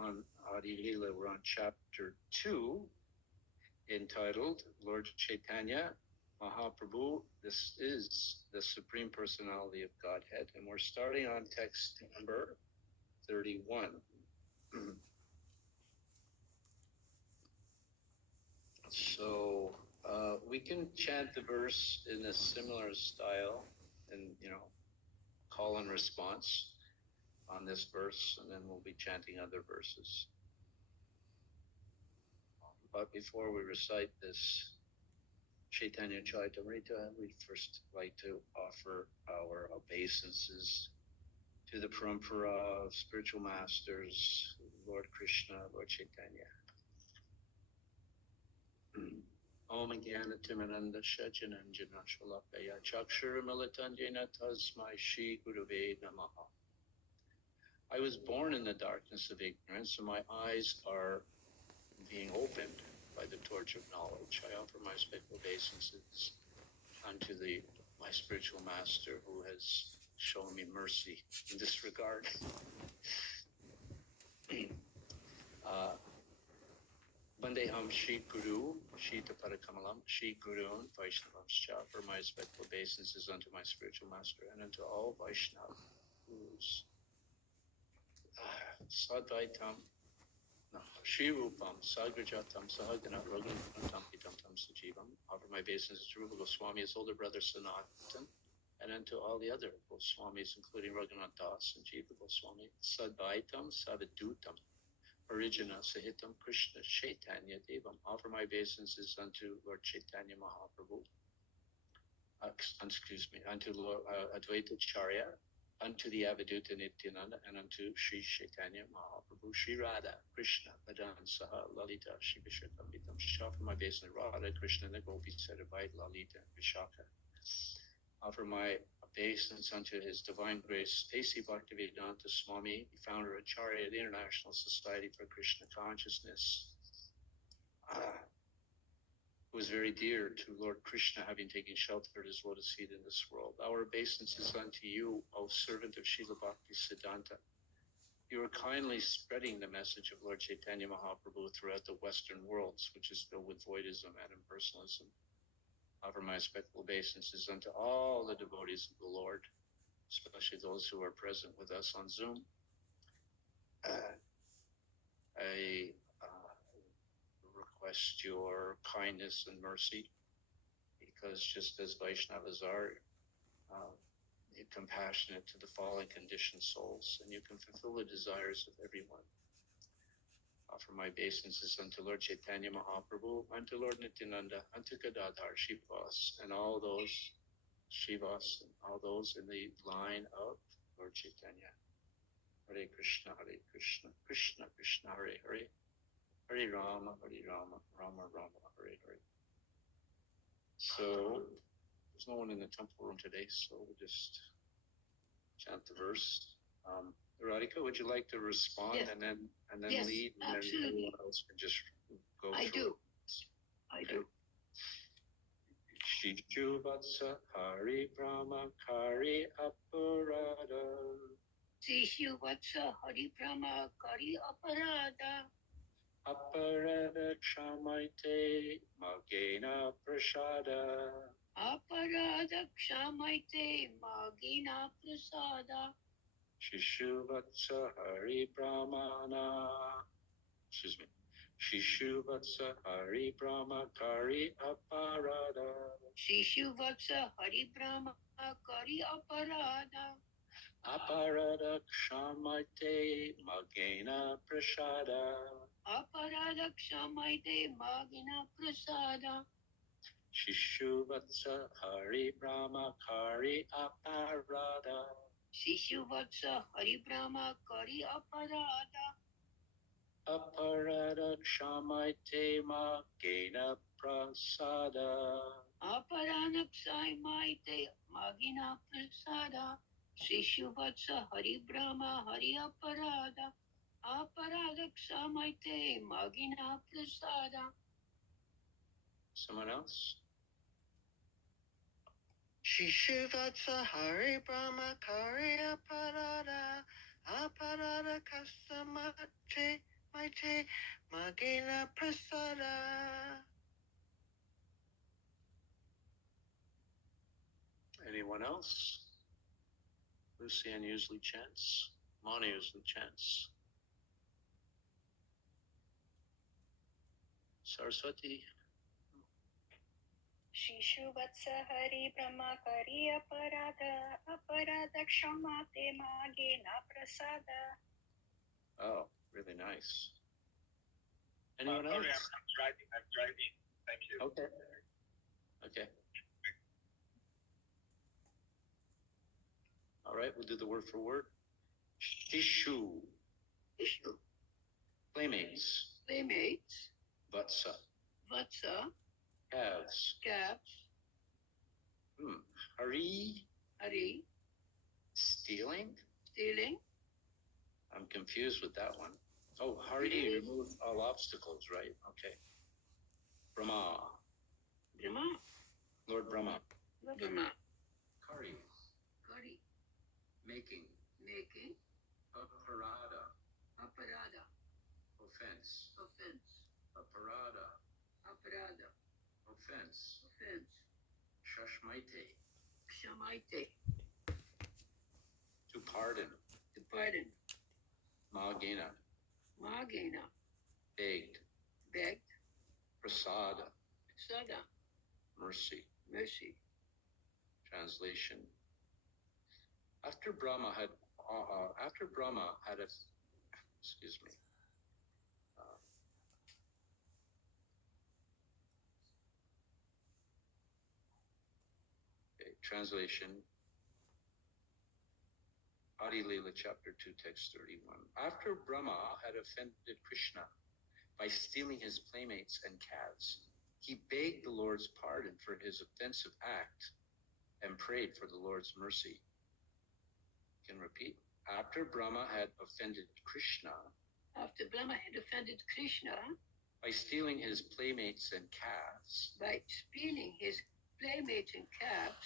on Adi Lila. We're on chapter 2, entitled Lord Chaitanya Mahaprabhu. This is the Supreme Personality of Godhead, and we're starting on text number 31. So we can chant the verse in a similar style, and call and response on this verse, and then we'll be chanting other verses. But before we recite this Caitanya-caritamrta, we'd first like to offer our obeisances to the parampara of spiritual masters, Lord Krishna, Lord Chaitanya. Om Jnana Timananda Shajananjana Shalakaya Chakshura Militandjena Tasmai Shri Gurave Namaha. I was born in the darkness of ignorance, and my eyes are being opened by the torch of knowledge. I offer my respectful obeisances unto my spiritual master who has shown me mercy in this regard. Vandeham Shri Guru, Shita Parakamalam, Shri Gurun, Vaishnavamscha, for my respectful obeisances unto my spiritual master and unto all Vaishnava gurus. Sadvaitam, Shri Rupam, Sagrajatam, Sahagana, Raghunatam, Pitam Tam Sajivam. Offer my obeisances to Rupa Goswami, his older brother Sanatan, and unto all the other Goswamis, including Raghunath Das and Jiva Goswami. Sadvaitam, Savadutam, Origina Sahitam Krishna Chaitanya Devam. Offer my obeisances unto Lord Chaitanya Mahaprabhu. Unto Lord Advaita Charya, unto the Avaduta Nityananda, and unto Sri Chaitanya Mahaprabhu, Sri Radha, Krishna, Madan, Saha, Lalita, Shri Vishakamitam. Offer my obeisances to Radha, Krishna, and the Gopis Sadavite, Lalita, and Vishaka. Offer my obeisance unto His Divine Grace, A.C. Bhaktivedanta Swami, the founder of Acharya, the International Society for Krishna Consciousness, who is very dear to Lord Krishna, having taken shelter at His lotus feet in this world. Our obeisances unto you, O servant of Srila Bhakti Siddhanta. You are kindly spreading the message of Lord Chaitanya Mahaprabhu throughout the Western worlds, which is filled with voidism and impersonalism. Offer my respectful obeisances unto all the devotees of the Lord, especially those who are present with us on Zoom. I request your kindness and mercy, because just as Vaishnavas are compassionate to the fallen conditioned souls, and you can fulfill the desires of everyone. Offer my obeisances unto Lord Chaitanya Mahaprabhu, unto Lord Nityananda, unto Gadadhar, Shivas, and all those Shivas, and all those in the line of Lord Chaitanya. Hare Krishna, Krishna Krishna, Hare Hare, Hare Rama, Rama Rama, Hare Hare. So, there's no one in the temple room today, so we'll just chant the verse. Radhika, would you like to respond? Yes. and then yes, lead, and absolutely. Then everyone else can just go through. I do. Shishuvatsa Hari Brahma Kari Aparada. Shishuvatsa Hari Brahma Kari Aparada. Aparada Kshamaite Magena Prasada. Aparada Kshamaite Magena Prasada. Shishuvatsa Hari Brahmana. Shishuvatsa Hari Brahma Kari Aparada. Shishuvatsa Hari Brahma Kari Aparada. Aparada Kshamaite Magena Prasada. Aparada Kshamaite Magena Prasada. Shishuvatsa Hari Brahma Kari Aparada. Shishuvatsa Hari Brahma Kari Aparada. Aparada Kshamaite Magena Prasada. Aparada Kshamaite Magena Prasada. Shishuvatsa Hari Brahma Hari Aparada. Aparada Kshamaite Magena Prasada. Someone else? Shishuvatsa Hari Brahma Kari Aparada. Aparada Kshamaite maite magena prasada. Anyone else? Lucian usually chants. Mona usually chants. Saraswati. Shishu vatsa hari brahma kari aparada kshama te mage na prasada. Oh, really nice. Anyone else? Sorry, I'm driving. Thank you. Okay. Okay. All right, we'll do the word for word. Shishu, Ishu, playmates. playmates, Vatsa, vatsa, calves. calves, Hari, hari, stealing. stealing, I'm confused with that one. Oh, Hari, Really? remove all obstacles, right? Okay. Brahma, Brahma, Lord Brahma. Brahma, Kari, kari, making. making, Aparada, aparada, offense. offense, Aparada, aparada, offense. offense, Shashmaite, kshamaite, to pardon. to pardon, Magena, magena, begged. begged, Prasada, sada, mercy. mercy. Translation. After Brahma had excuse me. Okay, translation. Adi Lila, chapter 2, text 31. After Brahma had offended Krishna by stealing his playmates and calves, he begged the Lord's pardon for his offensive act and prayed for the Lord's mercy. I can repeat. After Brahma had offended Krishna After Brahma had offended Krishna by stealing his playmates and calves, by stealing his playmates and calves,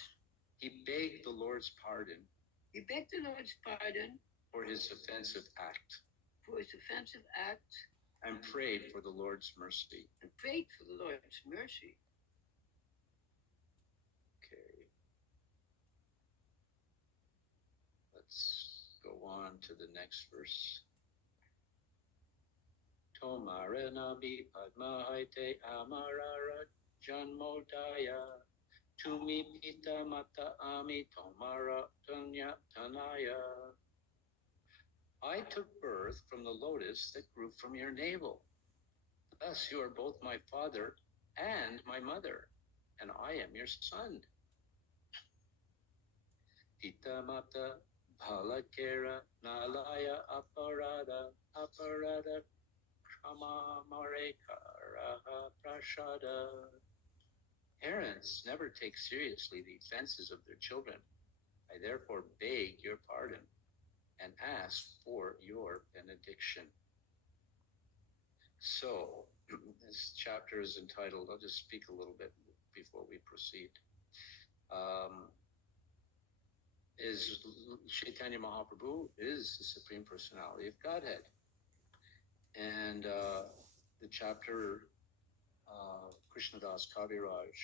he begged the Lord's pardon he begged the Lord's pardon for his offensive act for his offensive act and prayed for the Lord's mercy. and prayed for the Lord's mercy. Okay. Let's go on to the next verse. Tomara nabi padmahaite amarara janmodaya tumi pita mata ami tomara tanaya. I took birth from the lotus that grew from your navel. Thus you are both my father and my mother, and I am your son. Pita mata bhalakera nalaya aparada kama marekara prashada. Parents never take seriously the offenses of their children. I therefore beg your pardon and ask for your benediction. So, this chapter is entitled, I'll just speak a little bit before we proceed. Is Caitanya Mahaprabhu is the Supreme Personality of Godhead. And the chapter, Krishnadas Kaviraj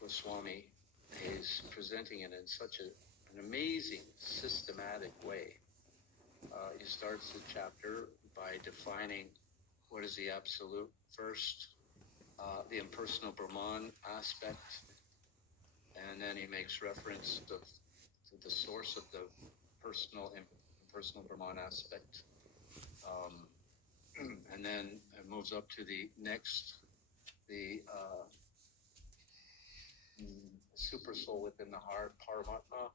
Goswami is presenting it in such an amazing, systematic way. He starts the chapter by defining what is the absolute first, the impersonal Brahman aspect, and then he makes reference to the source of the impersonal Brahman aspect, and then it moves up to the next, the super soul within the heart, Paramatma,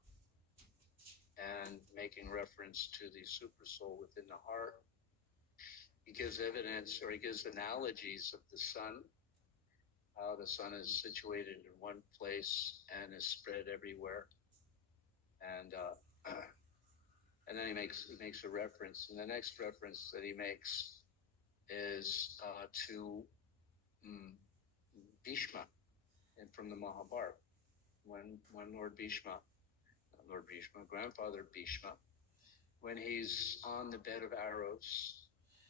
and making reference to the super soul within the heart. He gives evidence, or he gives analogies of the sun, how the sun is situated in one place and is spread everywhere. And then he makes a reference, and the next reference that he makes is to Bhishma, and from the Mahabharata, when Grandfather Bhishma, when he's on the bed of arrows,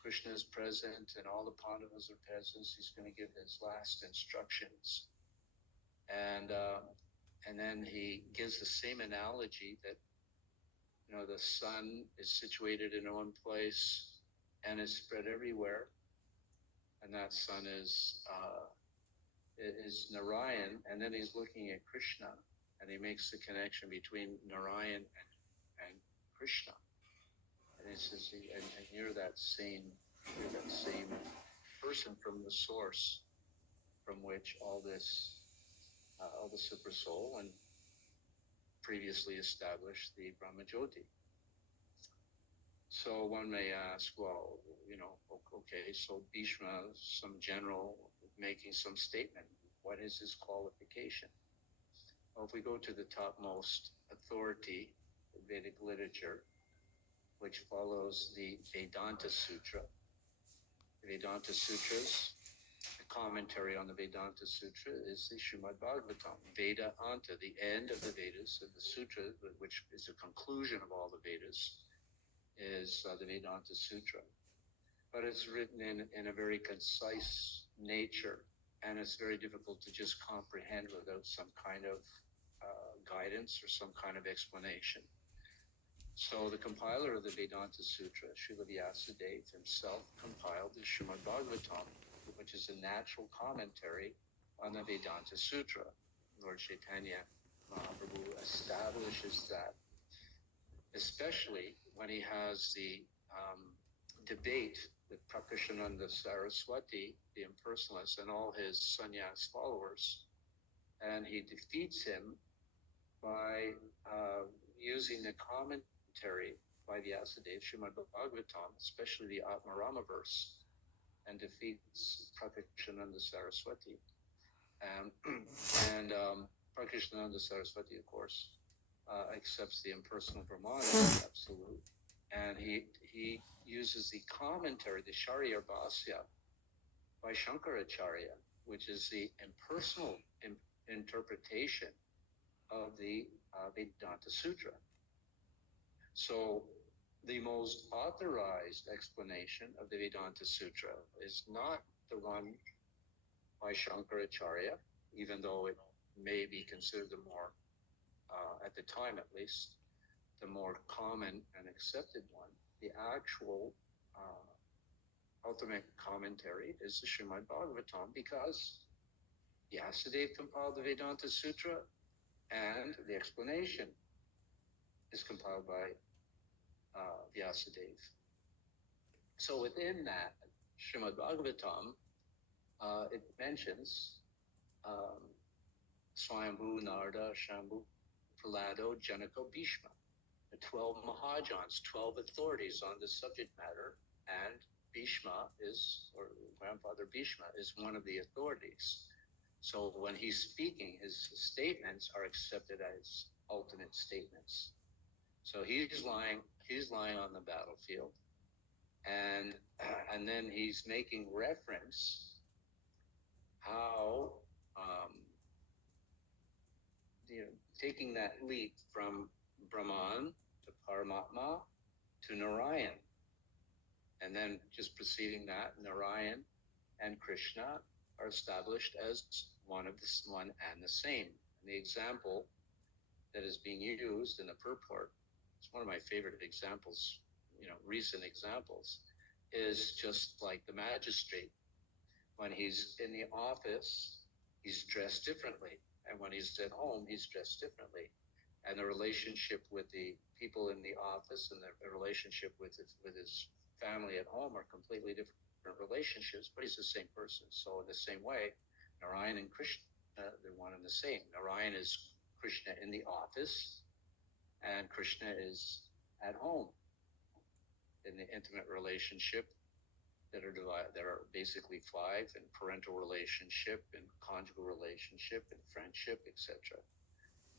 Krishna is present and all the Pandavas are present, he's going to give his last instructions. And then he gives the same analogy that, the sun is situated in one place and is spread everywhere. And that sun is Narayan. And then he's looking at Krishna and he makes the connection between Narayan and Krishna. And he says, and you're that same person from the source from which all the super soul and previously established the Brahmajyoti. So one may ask, well, okay, so Bhishma, some general making some statement, what is his qualification? Well, if we go to the topmost authority, the Vedic literature, which follows the Vedanta Sutra, the Vedanta Sutras, the commentary on the Vedanta Sutra is the Srimad Bhagavatam, Veda Anta, the end of the Vedas, and the Sutra, which is the conclusion of all the Vedas, is the Vedanta Sutra. But it's written in a very concise nature, and it's very difficult to just comprehend without some kind of guidance or some kind of explanation. So the compiler of the Vedanta Sutra, Srila Vyasadeva himself, compiled the Srimad Bhagavatam, which is a natural commentary on the Vedanta Sutra. Lord Chaitanya Mahaprabhu establishes that, especially when he has the debate with Prakashananda Saraswati, the impersonalist, and all his sannyas followers. And he defeats him by using the commentary by Vyasadeva, Srimad Bhagavatam, especially the Atmarama verse, and defeats Prakashananda Saraswati. And Prakashananda Saraswati, of course, accepts the impersonal Brahman as absolute. And he uses the commentary, the Sharya Bhasya, by Shankaracharya, which is the impersonal interpretation of the Vedanta Sutra. So the most authorized explanation of the Vedanta Sutra is not the one by Shankaracharya, even though it may be considered the more, at the time at least, the more common and accepted one. The actual ultimate commentary is the Srimad Bhagavatam, because Vyasadeva compiled the Vedanta Sutra and the explanation is compiled by Vyasadeva. So within that Srimad Bhagavatam, it mentions Swayambhu, Narada, Shambhu, Prahlado, Janaka, Bhishma, the 12 Mahajans, 12 authorities on this subject matter, and Bhishma or Grandfather Bhishma is one of the authorities. So when he's speaking, his statements are accepted as ultimate statements. So he's lying on the battlefield, and then he's making reference how taking that leap from Brahman to Paramatma to Narayan, and then just preceding that, Narayan and Krishna are established as one and the same. And the example that is being used in the purport, it's one of my favorite examples, recent examples, is just like the magistrate. When he's in the office, he's dressed differently. And when he's at home, he's dressed differently. And the relationship with the people in the office and the relationship with his family at home are completely different relationships, but he's the same person. So in the same way, Narayan and Krishna, they're one and the same. Narayan is Krishna in the office, and Krishna is at home in the intimate relationship that are basically five, and parental relationship and conjugal relationship and friendship, etc.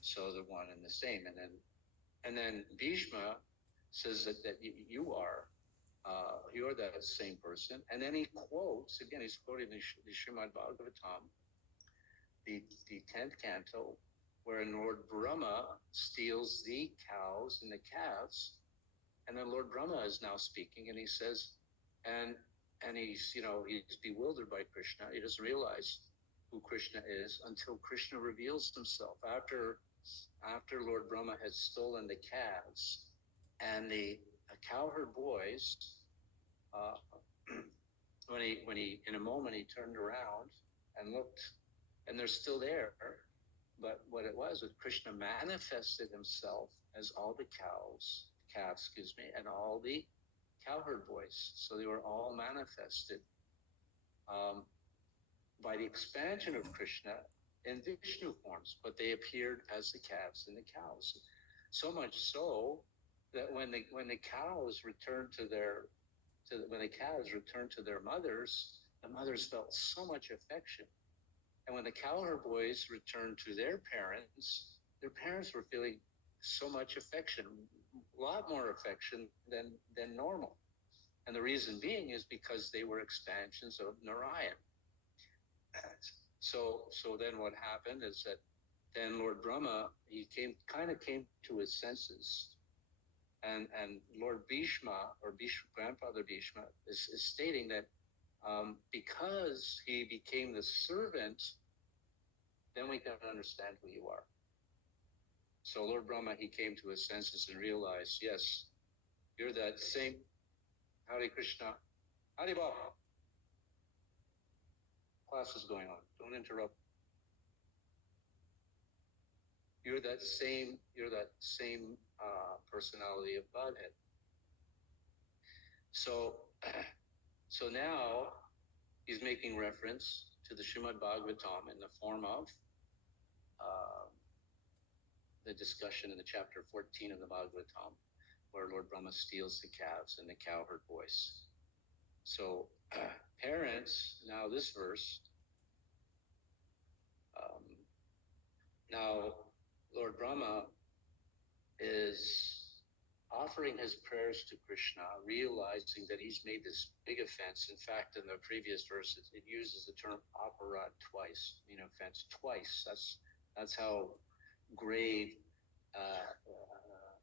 So they're one and the same. And then Bhishma says that you're that same person. And then he quotes, again, he's quoting the Srimad Bhagavatam, the 10th canto, where Lord Brahma steals the cows and the calves. And then Lord Brahma is now speaking, and he says, and he's bewildered by Krishna. He doesn't realize who Krishna is until Krishna reveals himself after Lord Brahma had stolen the calves, and the cowherd boys, when he in a moment he turned around and looked, and they're still there. But what it was Krishna manifested himself as all the calves, and all the cowherd boys. So they were all manifested by the expansion of Krishna in Vishnu forms, but they appeared as the calves and the cows. So much so that when the cows returned to their mothers, the mothers felt so much affection. And when the cowherd boys returned to their parents were feeling so much affection, a lot more affection than normal. And the reason being is because they were expansions of Narayan. So then what happened is that then Lord Brahma, he came to his senses. And Lord Bhishma, or Grandfather Bhishma, is stating that because he became the servant, then we can understand who you are. So Lord Brahma, he came to his senses and realized, yes, you're that same. Hare Krishna. Haribol. Class is going on. Don't interrupt. You're that same personality of Godhead. So now he's making reference to the Srimad Bhagavatam in the form of the discussion in the chapter 14 of the Bhagavatam, where Lord Brahma steals the calves and the cowherd boys. So parents, now this verse, now Lord Brahma is offering his prayers to Krishna, realizing that he's made this big offense. In fact, in the previous verse, it uses the term aparad twice, offense twice. That's how grave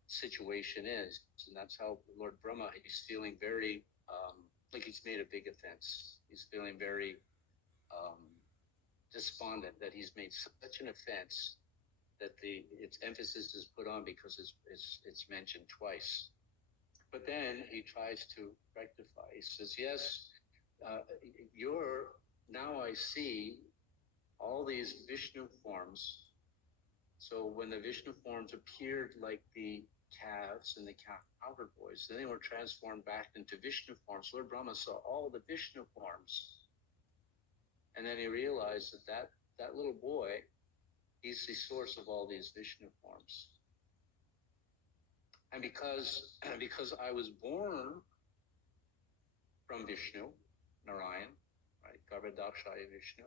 situation is, and that's how Lord Brahma, he's feeling very like he's made a big offense. He's feeling very despondent that he's made such an offense that its emphasis is put on because it's mentioned twice. But then he tries to rectify. He says, yes, now I see all these Vishnu forms. So when the Vishnu forms appeared like the calves and the cowherd boys, then they were transformed back into Vishnu forms. Lord Brahma saw all the Vishnu forms. And then he realized that little boy, he's the source of all these Vishnu forms. And because I was born from Vishnu, Narayan, right, Garbhodakshaya Vishnu,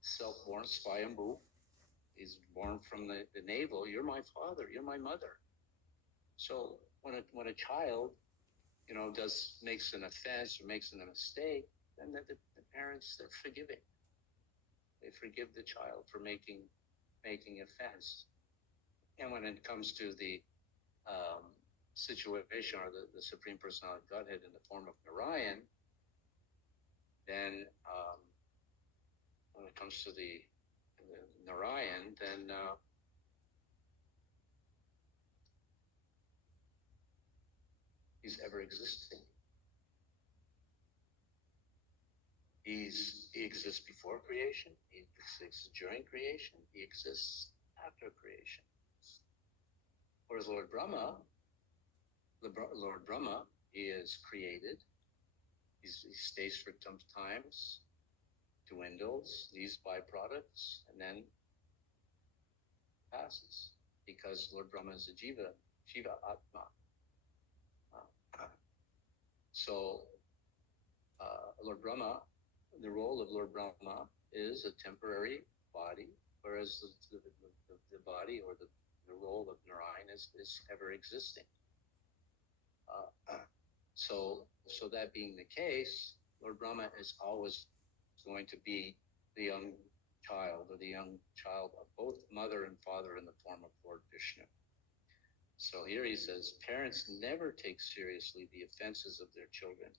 self-born, Swayambhu, he's born from the navel. You're my father, you're my mother. So when a child, makes an offense or makes a mistake, then the parents, they're forgiving. They forgive the child for making offense. And when it comes to the situation or the Supreme Personality of Godhead in the form of Narayan, then when it comes to the Narayan, then he's ever existing. He exists before creation, he exists during creation, he exists after creation. Whereas Lord Brahma, he is created, he stays for some times, dwindles, these byproducts, and then passes, because Lord Brahma is a Jiva Atma. So Lord Brahma, the role of Lord Brahma is a temporary body, whereas the body or the role of Narayan is ever existing. So that being the case, Lord Brahma is always going to be the young child of both mother and father in the form of Lord Vishnu. So here he says, parents never take seriously the offenses of their children.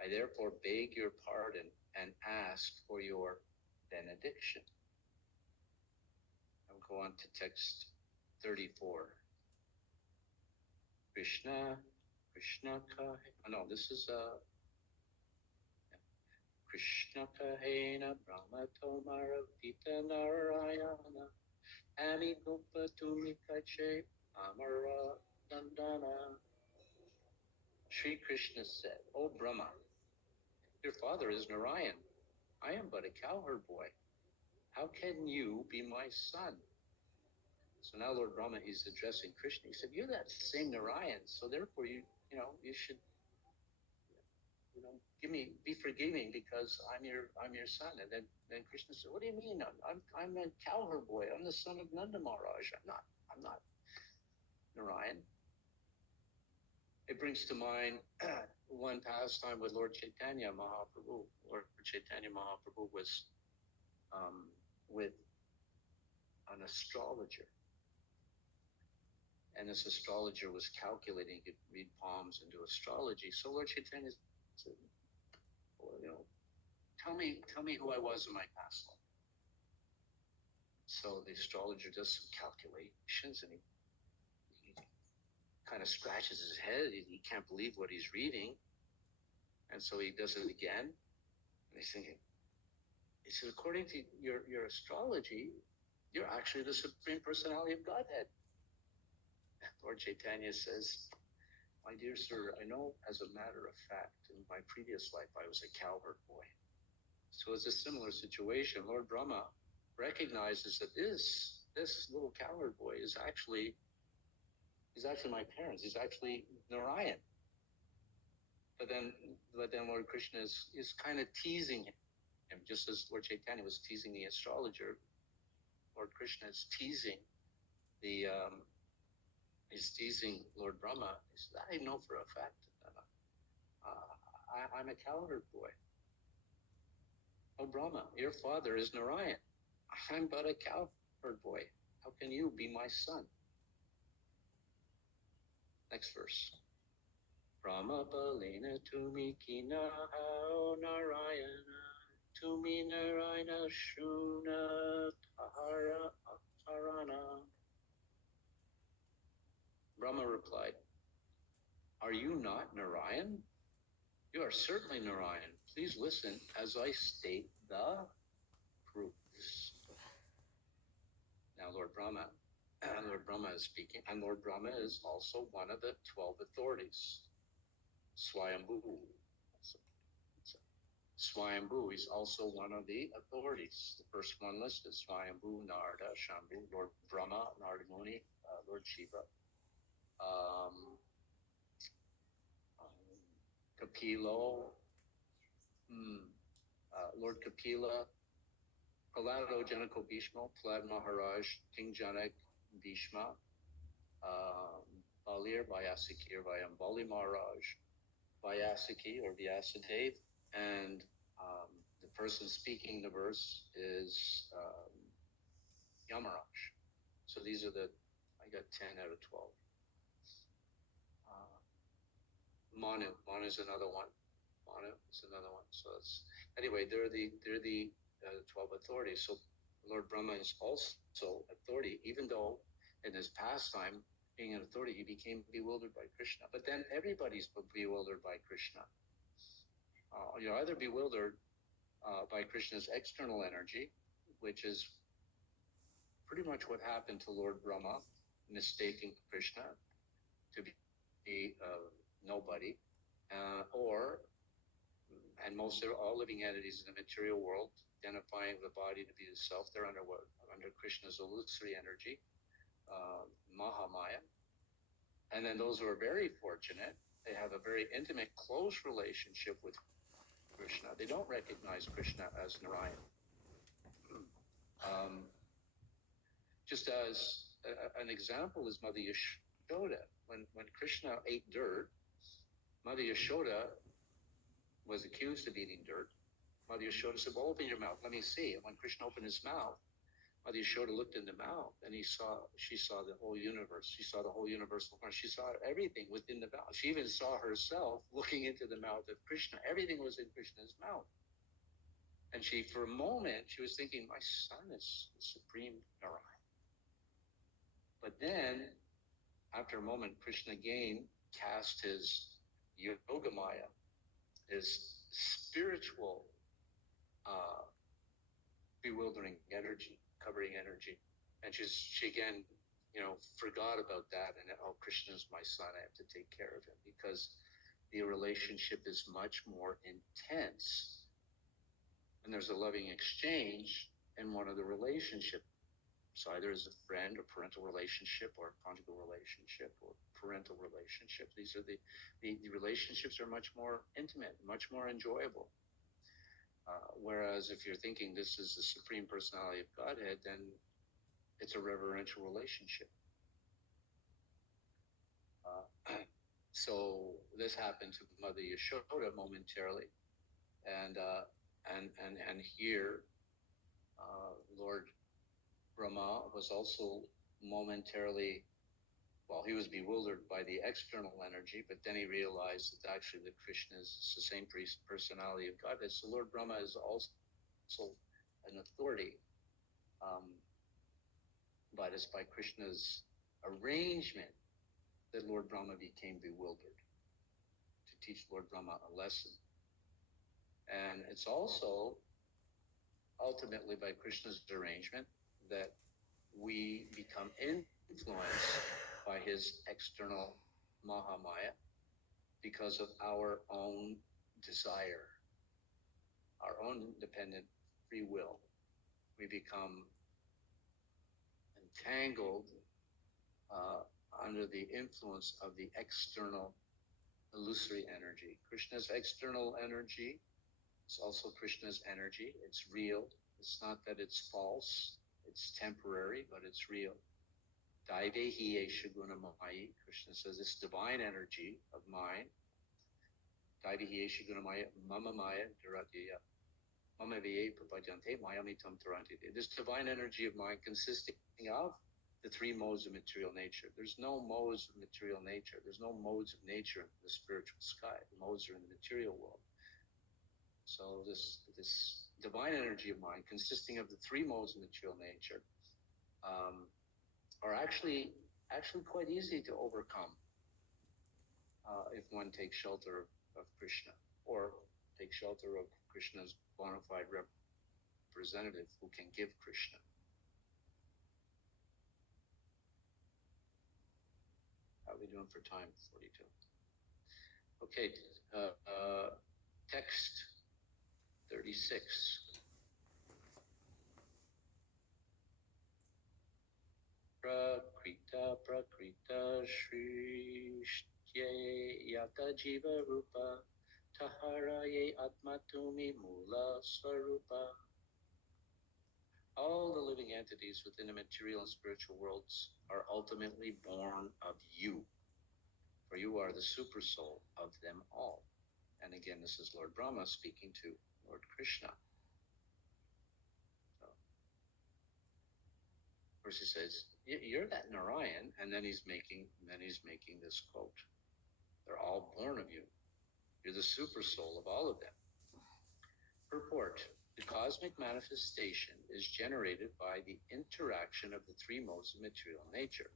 I therefore beg your pardon and ask for your benediction. I'll go on to text 34. Krishna ka, no, this is Krishna kahena Brahma tomara pita narayana ami gupta tumikache amara dandana. Sri Krishna said, O Brahma, your father is Narayan. I am but a cowherd boy. How can you be my son? So now Lord Brahma, he's addressing Krishna. He said, you're that same Narayan, so therefore you should, be forgiving because I'm your son. And then Krishna said, what do you mean? I'm a cowherd boy. I'm the son of Nanda Maharaj. I'm not Narayan. It brings to mind one pastime with Lord Caitanya Mahaprabhu. Lord Chaitanya Mahaprabhu was with an astrologer. And this astrologer was calculating, he could read palms and do astrology. So Lord Chaitanya said, well, tell me who I was in my past life. So the astrologer does some calculations and he kind of scratches his head. He can't believe what he's reading. And so he does it again. And he's thinking, he said, according to your astrology, you're actually the Supreme Personality of Godhead. Lord Chaitanya says, my dear sir, I know as a matter of fact, in my previous life, I was a cowherd boy. So it's a similar situation. Lord Brahma recognizes that this little cowherd boy is actually my parents. He's actually Narayan. But then Lord Krishna is kind of teasing him, just as Lord Chaitanya was teasing the astrologer. Lord Krishna is teasing he's teasing Lord Brahma. He says, I know for a fact I'm a cowherd boy. Oh, Brahma, your father is Narayan. I'm but a cowherd boy. How can you be my son? Next verse. Brahma balena tumi kinahao Narayana tumi Narayana shuna tahara atarana. Brahma replied, are you not Narayan? You are certainly Narayan. Please listen as I state the proofs. Now Lord Brahma is speaking, and Lord Brahma is also one of the 12 authorities. Swayambhu. Swayambhu is also one of the authorities. The first one listed, Swayambhu, Narada, Shambhu, Lord Brahma, Narada Muni, Lord Shiva, Kapilo, Lord Kapila, Prahlado Janako Bhishma, Prahlad Maharaj, King Janak Bhishma, Balir Vyasaki or Vyambali Maharaj, Vyasaki or Vyasadeva, and the person speaking the verse is Yamaraj. So these are I got 10 out of 12. Manu is another one. So anyway, they're the 12 authorities. So Lord Brahma is also authority, even though in his pastime, being an authority, he became bewildered by Krishna. But then everybody's bewildered by Krishna. You're either bewildered by Krishna's external energy, which is pretty much what happened to Lord Brahma, mistaking Krishna to be nobody, and most of all living entities in the material world, identifying the body to be the self, they're under Krishna's illusory energy, Mahamaya. And then those who are very fortunate, they have a very intimate, close relationship with Krishna. They don't recognize Krishna as Narayan. Just as an example is Mother Yashoda. When Krishna ate dirt, Mother Yashoda was accused of eating dirt. Mother Yashoda said, well, open your mouth, let me see. And when Krishna opened his mouth, Mother Yashoda looked in the mouth, and she saw the whole universe. She saw the whole universal form. She saw everything within the mouth. She even saw herself looking into the mouth of Krishna. Everything was in Krishna's mouth. And she, for a moment, she was thinking, my son is the supreme Narayan. But then, after a moment, Krishna again cast his yoga maya, his spiritual bewildering energy, covering energy. And she again, forgot about that. And, oh, Krishna's my son. I have to take care of him, because the relationship is much more intense. And there's a loving exchange in one of the relationships. So either as a friend or parental relationship or conjugal relationship or parental relationship. These are the relationships are much more intimate, much more enjoyable. Whereas if you're thinking this is the Supreme Personality of Godhead, then it's a reverential relationship. So this happened to Mother Yashoda momentarily, and here Lord Brahma was also momentarily, well, he was bewildered by the external energy, but then he realized that actually that Krishna is the same personality of Godhead. So Lord Brahma is also an authority, but it's by Krishna's arrangement that Lord Brahma became bewildered to teach Lord Brahma a lesson. And it's also ultimately by Krishna's arrangement that we become influenced by his external Mahamaya because of our own desire, our own independent free will. We become entangled under the influence of the external illusory energy. Krishna's external energy is also Krishna's energy. It's real. It's not that it's false. It's temporary, but it's real. Daivehi Shaguna Maya. Krishna says this divine energy of mine. Daivehi Shaguna Maya Mama Maya Duratiya. Mama Viye Prapajante Mayamitam Taranti. This divine energy of mine consisting of the three modes of material nature. There's no modes of material nature. There's no modes of nature in the spiritual sky. The modes are in the material world. So this divine energy of mine, consisting of the three modes of material nature, are actually quite easy to overcome if one takes shelter of Krishna, or take shelter of Krishna's bona fide representative who can give Krishna. How are we doing for time? 42. Okay, text 36. Prakrita Shrishye Yata Jiva Rupa Taharaye Atmatumi Mula Swarupa. All the living entities within the material and spiritual worlds are ultimately born of you, for you are the super soul of them all. And again, this is Lord Brahma speaking to Lord Krishna. So, first he says, "You're that Narayan," and then he's making this quote. They're all born of you. You're the super soul of all of them. Purport: the cosmic manifestation is generated by the interaction of the three modes of material nature.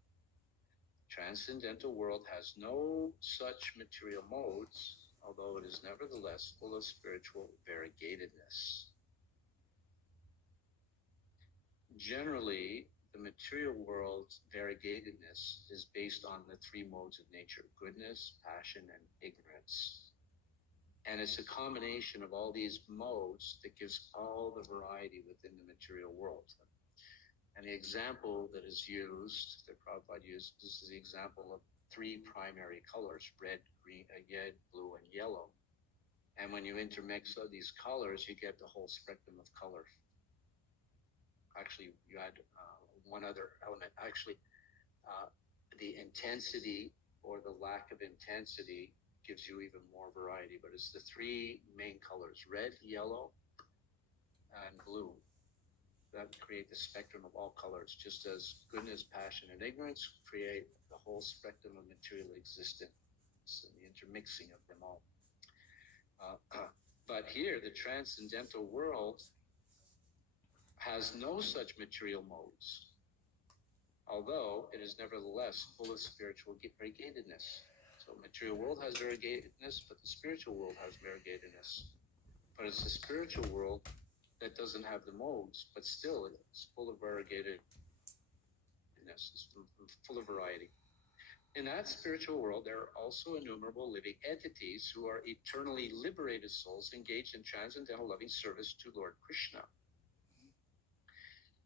Transcendental world has no such material modes, although it is nevertheless full of spiritual variegatedness. Generally, the material world's variegatedness is based on the three modes of nature: goodness, passion, and ignorance. And it's a combination of all these modes that gives all the variety within the material world. And the example that is used, that Prabhupada used, this is the example of three primary colors: red, green, blue, and yellow. And when you intermix all these colors, you get the whole spectrum of color. Actually, you add one other element. Actually, the intensity or the lack of intensity gives you even more variety, but it's the three main colors: red, yellow, and blue. that create the spectrum of all colors, just as goodness, passion, and ignorance create the whole spectrum of material existence and the intermixing of them all. But here, the transcendental world has no such material modes, although it is nevertheless full of spiritual variegatedness. So material world has variegatedness, but the spiritual world has variegatedness. But it's the spiritual world that doesn't have the modes, but still it's full of variegatedness, it's full of variety. In that spiritual world, there are also innumerable living entities who are eternally liberated souls engaged in transcendental loving service to Lord Krishna.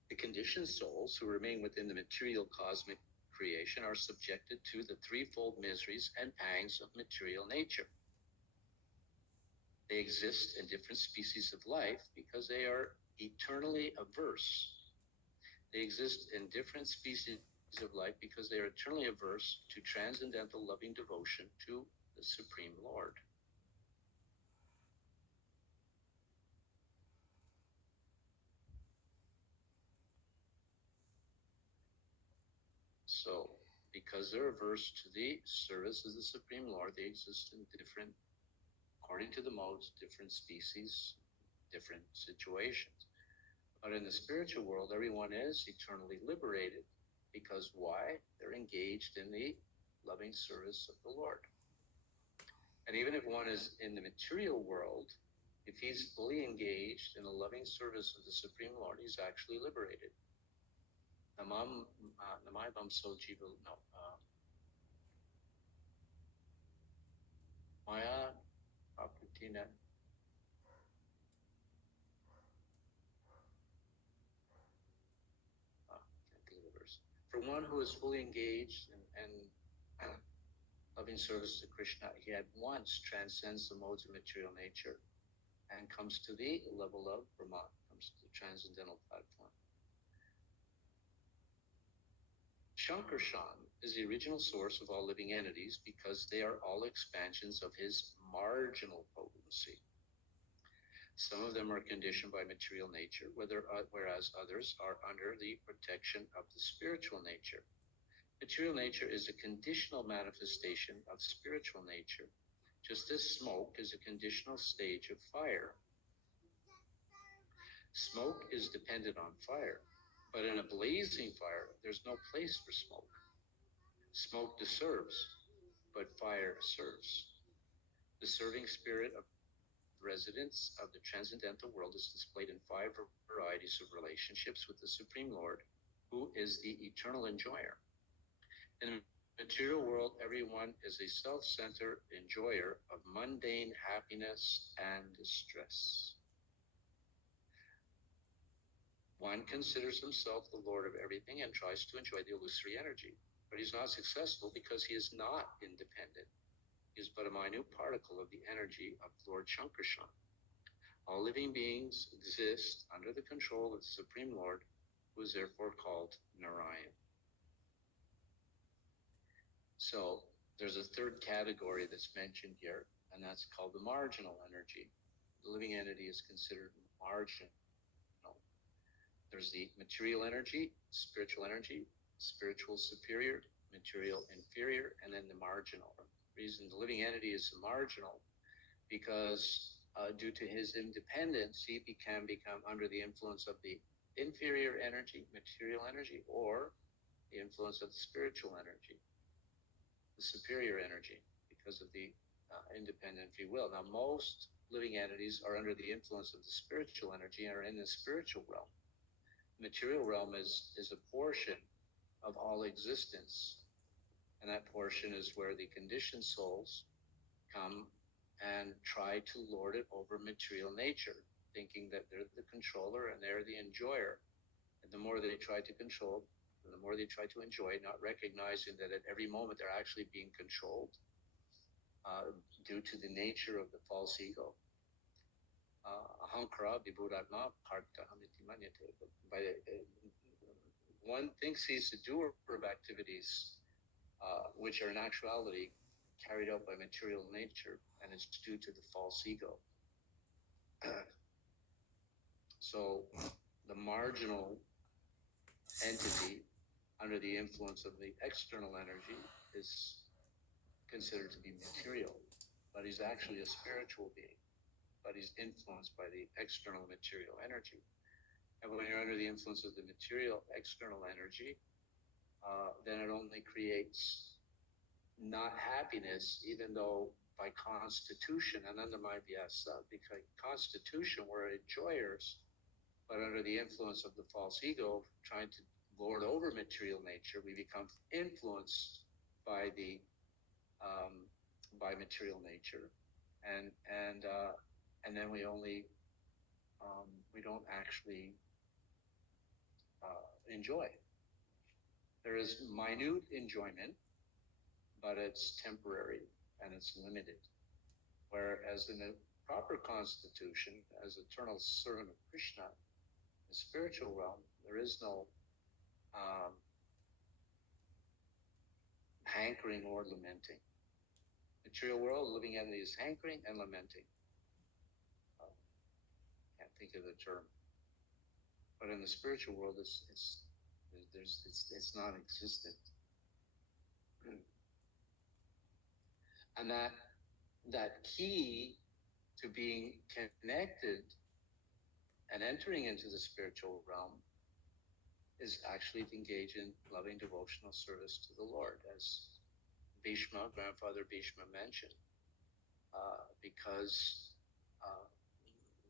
The conditioned souls who remain within the material cosmic creation are subjected to the threefold miseries and pangs of material nature. They exist in different species of life because they are eternally averse. They exist in different species of life because they are eternally averse to transcendental loving devotion to the Supreme Lord. So, because they're averse to the service of the Supreme Lord, they exist in different, according to the modes, different species, different situations. But in the spiritual world, everyone is eternally liberated. Because why? They're engaged in the loving service of the Lord. And even if one is in the material world, if he's fully engaged in the loving service of the Supreme Lord, he's actually liberated. Maya Aputina. Can't think of the verse. For one who is fully engaged and loving service to Krishna, he at once transcends the modes of material nature and comes to the level of Brahman, comes to the transcendental platform. Shankarshan is the original source of all living entities because they are all expansions of his marginal potency. Some of them are conditioned by material nature, whereas others are under the protection of the spiritual nature. Material nature is a conditional manifestation of spiritual nature, just as smoke is a conditional stage of fire. Smoke is dependent on fire, but in a blazing fire, there's no place for smoke. Smoke disturbs, but fire serves. The serving spirit of residents of the transcendental world is displayed in 5 varieties of relationships with the Supreme Lord, who is the eternal enjoyer. In the material world, everyone is a self-centered enjoyer of mundane happiness and distress. One considers himself the Lord of everything and tries to enjoy the illusory energy, but he's not successful because he is not independent. He is but a minute particle of the energy of Lord Shankarshan. All living beings exist under the control of the Supreme Lord, who is therefore called Narayan. So there's a third category that's mentioned here, and that's called the marginal energy. The living entity is considered marginal. There's the material energy, spiritual superior, material inferior, and then the marginal. The reason the living entity is marginal because due to his independence, he can become under the influence of the inferior energy, material energy, or the influence of the spiritual energy, the superior energy, because of the independent free will. Now, most living entities are under the influence of the spiritual energy and are in the spiritual realm. The material realm is a portion of all existence, and that portion is where the conditioned souls come and try to lord it over material nature, thinking that they're the controller and they're the enjoyer. And the more they try to control, the more they try to enjoy, not recognizing that at every moment they're actually being controlled due to the nature of the false ego. Ahankara vibhuratma kartahamiti manyate. One thinks he's the doer of activities which are in actuality carried out by material nature, and it's due to the false ego. So the marginal entity under the influence of the external energy is considered to be material, but he's actually a spiritual being, but he's influenced by the external material energy. And when you're under the influence of the material external energy, then it only creates not happiness, even though by constitution, and under my vyasa, because constitution, we're enjoyers, but under the influence of the false ego, trying to lord over material nature, we become influenced by the by material nature, and then we only we don't actually enjoy. There is minute enjoyment, but it's temporary and it's limited. Whereas in the proper constitution, as eternal servant of Krishna, the spiritual realm, there is no hankering or lamenting. Material world, living entity is hankering and lamenting. Can't think of the term. But in the spiritual world, it's non-existent. And that key to being connected and entering into the spiritual realm is actually to engage in loving devotional service to the Lord, as Bhishma, grandfather Bhishma mentioned, because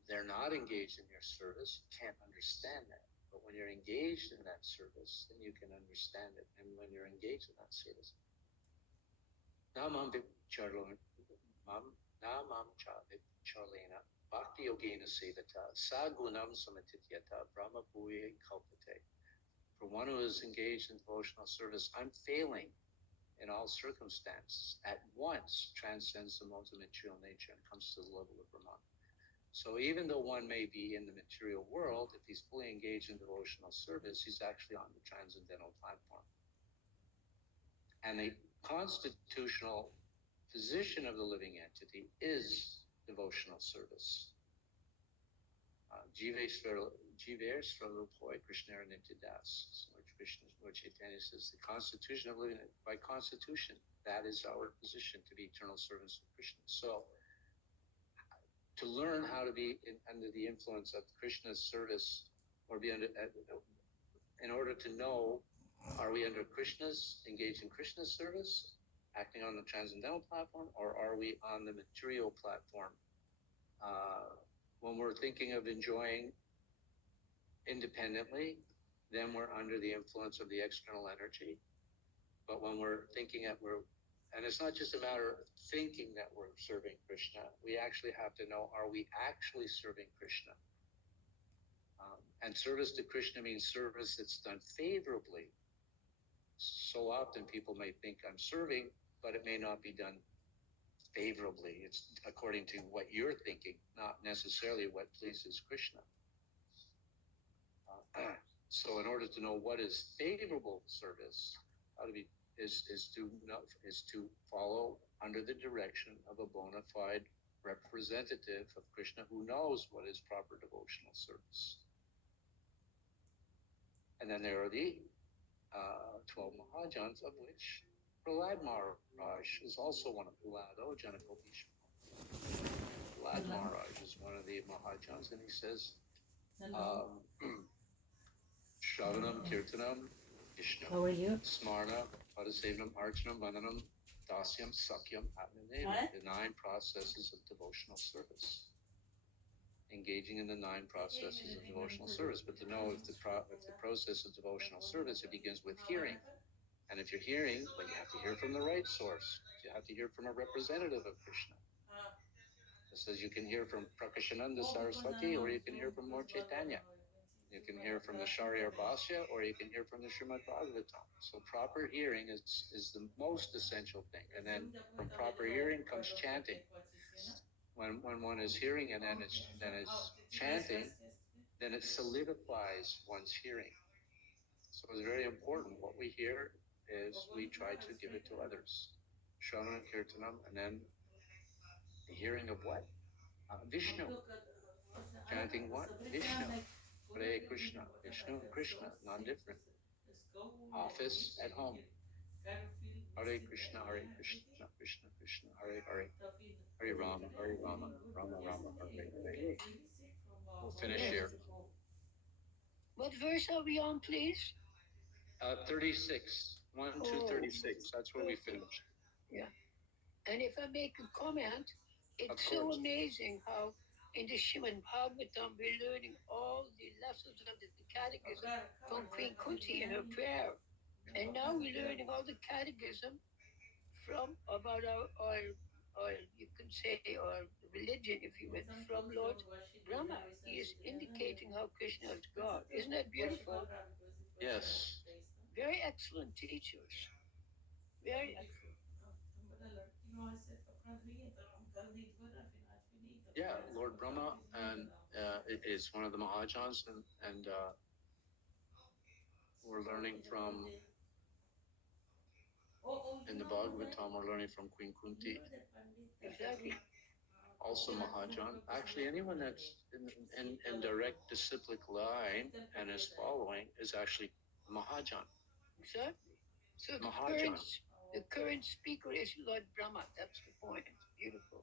they're not engaged in your service, you can't understand that. But when you're engaged in that service, then you can understand it. And when you're engaged in that service, Namam Charlena, Bhakti Yogena Sevata, Sagunam Samatityata, Brahma Bhuye Kalpate. For one who is engaged in devotional service, unfailing in all circumstances, at once transcends the modes of material nature and comes to the level of Brahman. So even though one may be in the material world, if he's fully engaged in devotional service, he's actually on the transcendental platform. And the constitutional position of the living entity is devotional service. Jive Swarupoi Krishna Nityadas, Lord Chaitanya says, the constitution of living, by constitution, that is our position, to be eternal servants of Krishna. So, to learn how to be under the influence of Krishna's service, or be under, in order to know, are we under Krishna's, engaged in Krishna's service, acting on the transcendental platform, or are we on the material platform? When we're thinking of enjoying independently, then we're under the influence of the external energy. But when we're thinking that and it's not just a matter of thinking that we're serving Krishna, we actually have to know, are we actually serving Krishna? And service to Krishna means service that's done favorably. So often people may think I'm serving, but it may not be done favorably. It's according to what you're thinking, not necessarily what pleases Krishna. So in order to know what is favorable service, is to follow under the direction of a bona fide representative of Krishna who knows what is proper devotional service. And then there are the 12 Mahajans, of which Prahlad Maharaj is also one of Prahlado Janako Bhishma. Prahlad Maharaj is one of the Mahajans, and he says, Shravanam Kirtanam Vishnu. How are you? Smarna, Padasevanam, Archanam, Vandanam, Dasyam, Sakyam, Atmaneva, the 9 processes of devotional service. Engaging in the 9 processes of devotional service. But to know if the process of devotional service, it begins with hearing. And if you're hearing, then you have to hear from the right source. You have to hear from a representative of Krishna. It says you can hear from Prakashananda Saraswati, or you can hear from Lord Chaitanya. You can hear from the Sharyar Bhasya, or you can hear from the Srimad Bhagavatam. So proper hearing is the most essential thing. And then from proper hearing comes chanting. When one is hearing and then it's chanting, then it solidifies one's hearing. So it's very important. What we hear is we try to give it to others. Shravanam Kirtanam, and then the hearing of what? Vishnu. Chanting what? Vishnu. Hare Krishna, Vishnu Krishna, non-different. Office at home. Hare Krishna, Krishna Krishna, Hare Hare. Hare Rama, Rama Rama, Hare Hare. We'll finish here. What verse are we on, please? 36, 1 to 36. That's where we finished. And if I make a comment, it's so amazing how in the Srimad Bhagavatam we're learning all the lessons of the catechism from Queen Kunti in her prayer. And now we're learning all the catechism from about our you can say our religion, if you will, from Lord Brahma. He is indicating how Krishna is God. Isn't that beautiful? Yes. Very excellent teachers. Very excellent. Yeah, Lord Brahma and is one of the Mahajans, and we're learning from in the Bhagavatam. We're learning from Queen Kunti, Exactly. also Mahajan. Actually, anyone that's in direct disciplic line and is following is actually Mahajan. Exactly. So Mahajan. the current speaker is Lord Brahma. That's the point. Beautiful.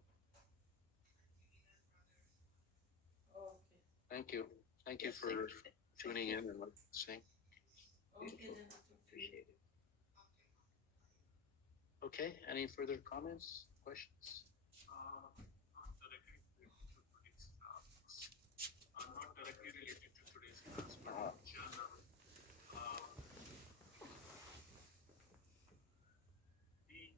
Thank you. Thank you for tuning in and listening. Beautiful. Appreciate it. Okay, any further comments, questions?